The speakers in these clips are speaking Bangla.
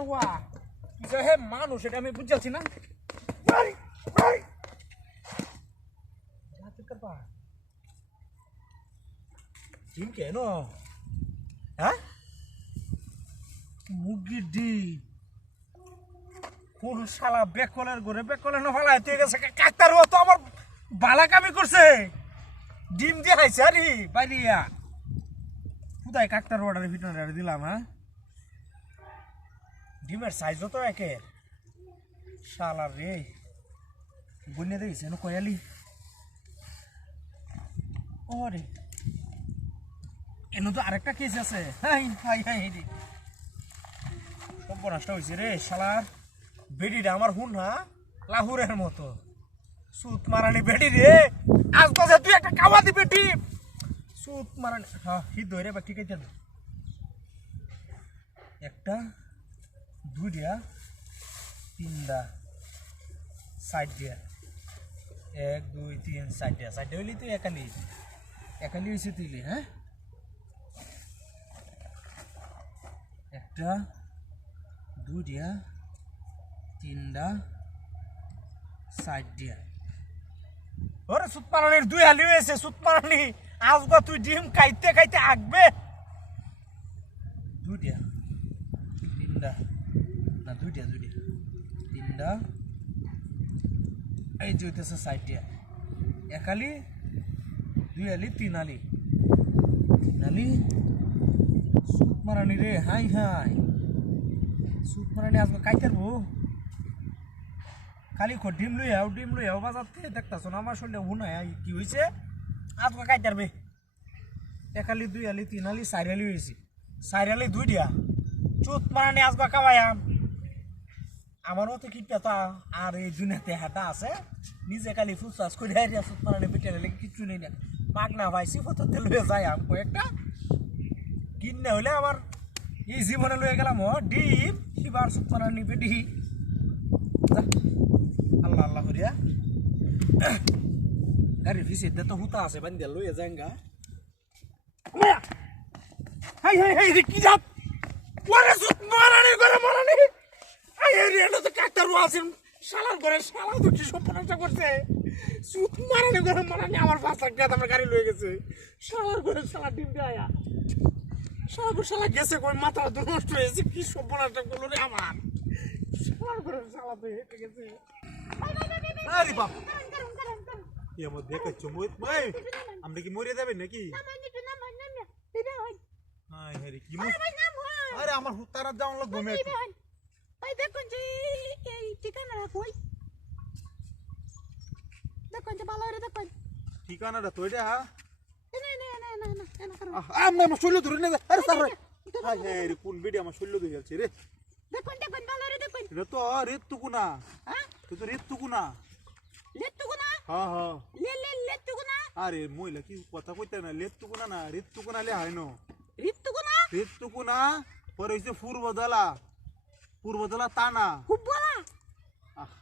কারওয়া যে হে মানুষ এটা আমি বুঝাচ্ছি না ডিম কেন হ্যাঁ মুরগির ডিম কোন শালা বেকলের ঘরে বেকলে না ফেলায় তুই গেছে কাকতার তো আমার বালা কামি করছে ডিম দিয়ে খাইছে আরে বাইরিয়া খুদাই কাকতার অর্ডারের ভিতরে দিলাম হ্যাঁ ডিমের সাইজও তো একের শালা রে বন্যা দিয়েছে না কয়ালি ওরে এনে তো আরেকটা কেস আছে হাই হাই হাই রে সব নষ্ট হয়েছে রে শালার বেডিটা আমার হুন না লাহুরের মতো সুত মারানি বেডি রে আজ তো তুই একটা কাওয়া দিবি টিপ সুত মারানি হ্যাঁ হি ধরে বা ঠিক আছে একটা দুইটা তিনটা সাইড দিয়া 1 2 3 সাইড দিয়া সাইড হইলি তুই একালি একালি হইছে তুইলি হ্যাঁ একটা দুইটা তিনটা সাইড দিয়া ওরে সুত মারানির দুই হালি হয়েছে সুত মারানি আজগা তুই ডিম খাইতে খাইতে আগবে দুইটা তিনটা না দুইটা তিনটা এই যে হইতেছে সাইড দিয়া এক হালি দুই হালি তিন হালি সুত মারানি রে হাই হাই সুত মারানি আজকে খাইতারবো খালি ডিম লই আও বাজার থেকে দেখতেছ না আমার শরীরে হুনায় কি হয়েছে আজকে খাইতারবে এক হালি দুই হালি তিন হালি চার হালি হয়েছে চার হালি দুই দিয়া চুত মারানি আজকে খাওয়াইয়াম আমারও তো কি পেতা আর এই দুনিয়াতে হাঁটা আছে নিজে খালি ফুসফাস করে হারিয়া চুত মারানি বেটে লেগে কিচ্ছু নেই না পাক না ভাইছি ফটো লয়ে যাই আম কয়েকটা কিনে হলে আমার এই জীবনে লয়ে গেলাম ডিম এবার চুত মারানি বেটি আল্লাহ আল্লাহ করিয়া গাড়ি ফিসে তো হুতা আছে বান দিয়া লইয়া যাঙ্গা হাই হাই হাই রে কি জাত ওরে সুত মারানি করে মারানি আই রে না তো কাকতারু আছেন শালার করে শালা তো কি সম্পর্কটা করছে সুত মারানি করে মারানি আমার 5 লাখ টাকা আমার গাড়ি লয়ে গেছে শালার করে শালা ডিম দিয়ে আয়া শালা গেছে কই মাথা তো নষ্ট হয়েছে কি সম্পর্কটা করলো রে আমার শালার করে শালা তো হেঁটে গেছে আরে বাপ কি আমার দেখে চমুত ভাই আমরা কি মরে যাবেন নাকি হাই হাই কি আরে আমার হুতারা যাওন লাগবে মে ভাই দেখুন যে এই ঠিকানা কই দেখুন যে ভালো রে দেখুন ঠিকানাটা তো এটা না আমার শৈল ধরে না আরে স্যার হাই হাই রে কোন বেডি আমার শৈল ধরে যাচ্ছে রে দেখুন ভালো রে দেখুন এটা তো রেতুকুনা হ্যাঁ তো রেতুকুনা হ্যাঁ লেতুকুনা আরে মইলা কি কথা কইতে না লেতুকুনা না রেতুকুনা লে হয় না রেতুকুনা পরে হইছে পূর্বদলা টানা খুব বলা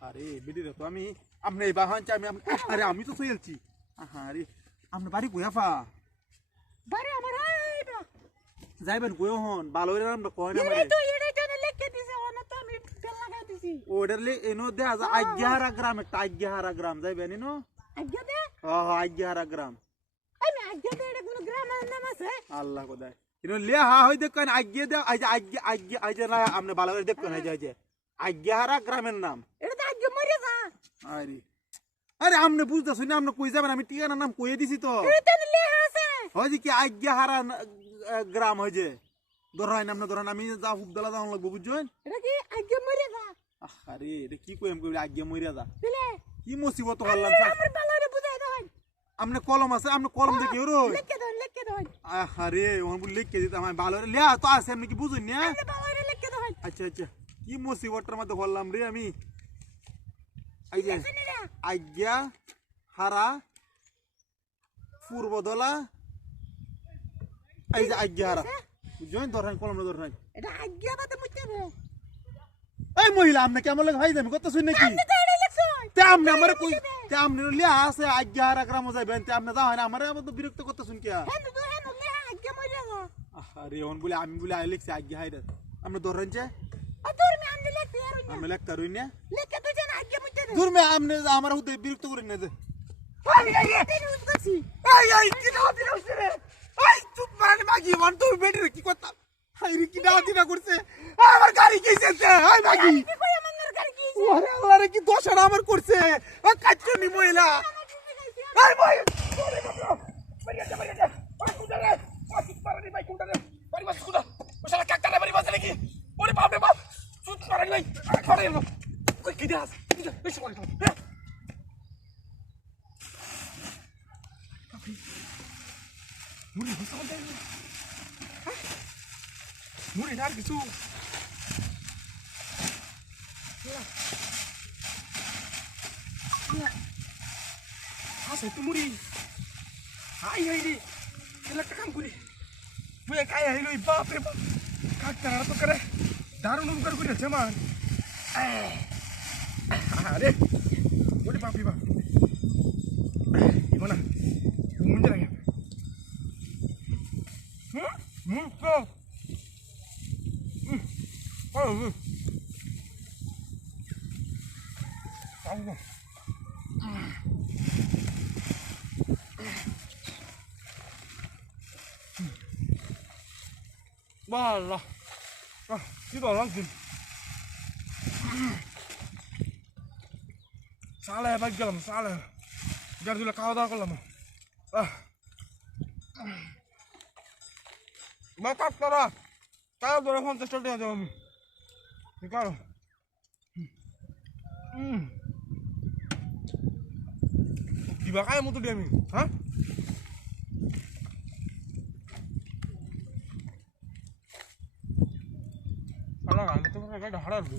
আরে বেডি রে তো আমি আপনি এই বাহান চাই আমি আরে আমি তো চলছি আরে আপনি বাড়ি কই আফা বাড়ি আমার আইবা যাইবেন কই হন ভালো রে আমরা কই না মানে তো এটা লিখে দিছে ওনা তো আমি তেল লাগাই দিছি ওডার লে এনো দে আজ 11 গ্রাম একটা 11 গ্রাম যাইবেন এনো আজ্ঞা দে হ্যাঁ 11 গ্রাম আমি আজ্ঞা দে এটা কোন গ্রামের নাম আছে আল্লাহ খোদাই এনো লে হই দেখেন আজ্ঞা দে আজ না আপনি ভালো করে দেখেন এই যে 11 গ্রামের নাম এটা তো আজ্ঞা মরে যা আরে আপনি বুঝতাছ না আপনি কই যাবেন আমি ঠিকানার নাম কইয়ে দিছি তো এটা তো লে আছে হয় কি 11 গ্রাম হয় যে ধরাই নাম না ধরান আমি যা হুবদলা যাওন লাগবো বুঝছেন এটা কি আজ্ঞা মরে যা আরে এটা কি কইম কই আজ্ঞা মরে যা কি মুসিবত হল্লাম আমার ভালোরে বুঝাই দেন আমনে কলম আছে আমনে কলম দেখি ওরে লিখে দেন আরে ওন বল লিখে দিতাম আমি ভালোরে লে তো আছে আপনি কি বুঝুন না আপনি ভালোরে লিখে দেন আচ্ছা কি মুসিবতটার মধ্যে হল্লাম রে আমি এই যে আজ্ঞা হারা পূর্বদলা এই যে আজ্ঞা হারা বুঝছেন ধরেন কলম ধরেন এটা আজ্ঞা বাতে মুইতে রে এই মহিলা আপনি কেমন লাগে ভাই আমি কত শুন নাকি আপনি তো এটা লিখছই তে আপনি আমারে কই তে আপনি লিয়া আছে আজ্ঞা হারা গ্রাম যাইবেন তে আপনি যাও না আমারে তো বিরক্ত করতে শুন কি হেন লে আজ্ঞা মইরা যা আরে ওন বলে আমি বলে আই লিখছি আজ্ঞা হাইরা আপনি ধরেন যে তোর মে আমনে লেখতে আর না আমি লেখতা রই না লেখতে তুই জানা আগে মুইতে দে দূর মে আমনে আমার হুতে বিরক্ত করেন না যে এই তুই ইউজ করছি এই কি দাও দিনা রে এই চুপ মারানি মাগি মান তো বেটি রে কি করতা হাই রে কি দাও দিনা করছে আমার গাড়ি কি যেতে এই মাগি কি কই আমার গাড়ি কি ওরে আল্লাহ রে কি দোষরা আমার করছে ও কাচ্চনি মহিলা এই ভাই ওরে বাবা বাড়ি যা ওই কুদা রে ও চুপ মারানি ভাই কুদা রে বাড়ি বাস কুদা ও শালা কাকা রে বাড়ি বাস নাকি ওরে বাপ রে বাপ চুপ মারানি ভাই করে এলো কই কি দাস কি দা এসে বল মুড়ি বুঝতে পারছেন মুড়ি আর কিছু হাসে তো মুড়ি হাই হাই রে এলা কাম করি তুই কাই হাইলো বাপ রে বাপ কাটটা তো করে দারুণ উপকার করে জমান আরে ওরে বাপ রে বাপ ইমনা মুঞ্জে লাগে তো বাল্লা কি বললাম কি সালে বাদ গেলাম সালে গাড়িগুলো খাওয়া দাওয়া করলাম মা কাট করা তাও ধরে 50 টাকা দেবো আমি ঠিক আছে কিবা খাই মতো দিই আমি হ্যাঁ সালা আমি তো গাড়ি হারাবো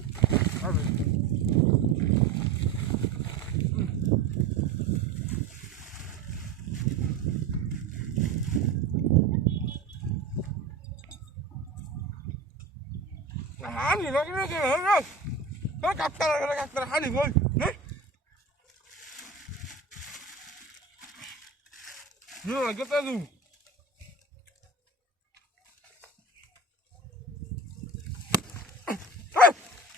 হবে হানি লাগে না না কাটটা হানি বল হ্যাঁ No, ¿qué te digo? ¡Eh!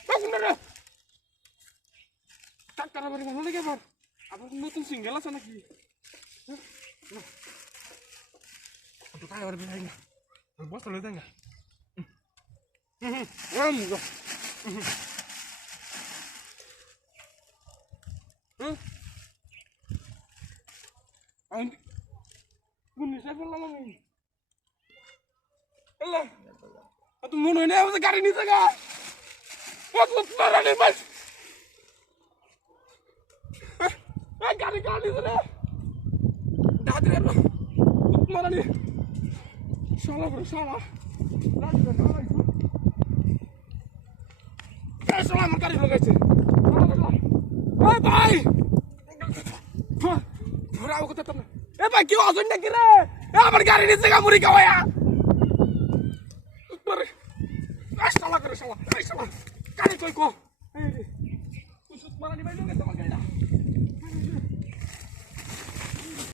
¡Vámonos! ¡Taca la verga! ¿No le quedas? ¿A vos no te ensingelas aquí? ¿Tú caes a ver bien? ¿El boss te lo tenga? ¡Vamos! Bunisnya pulang lagi. Allah, atau mau nanya apa sekarang ini sekarang? Waktu sekarang ini mas, kali sudah. Dah tidak lo, mana nih? Salah bersalah. Dah tidak salah itu. Salah kali lo guys. Bye bye. Berapa aku tetap. ভাই কি অজন নাকি রে আমার গাড়ি নিচে কামুরি খাওয়া আরে শালা করে শালা গাড়ি কই কো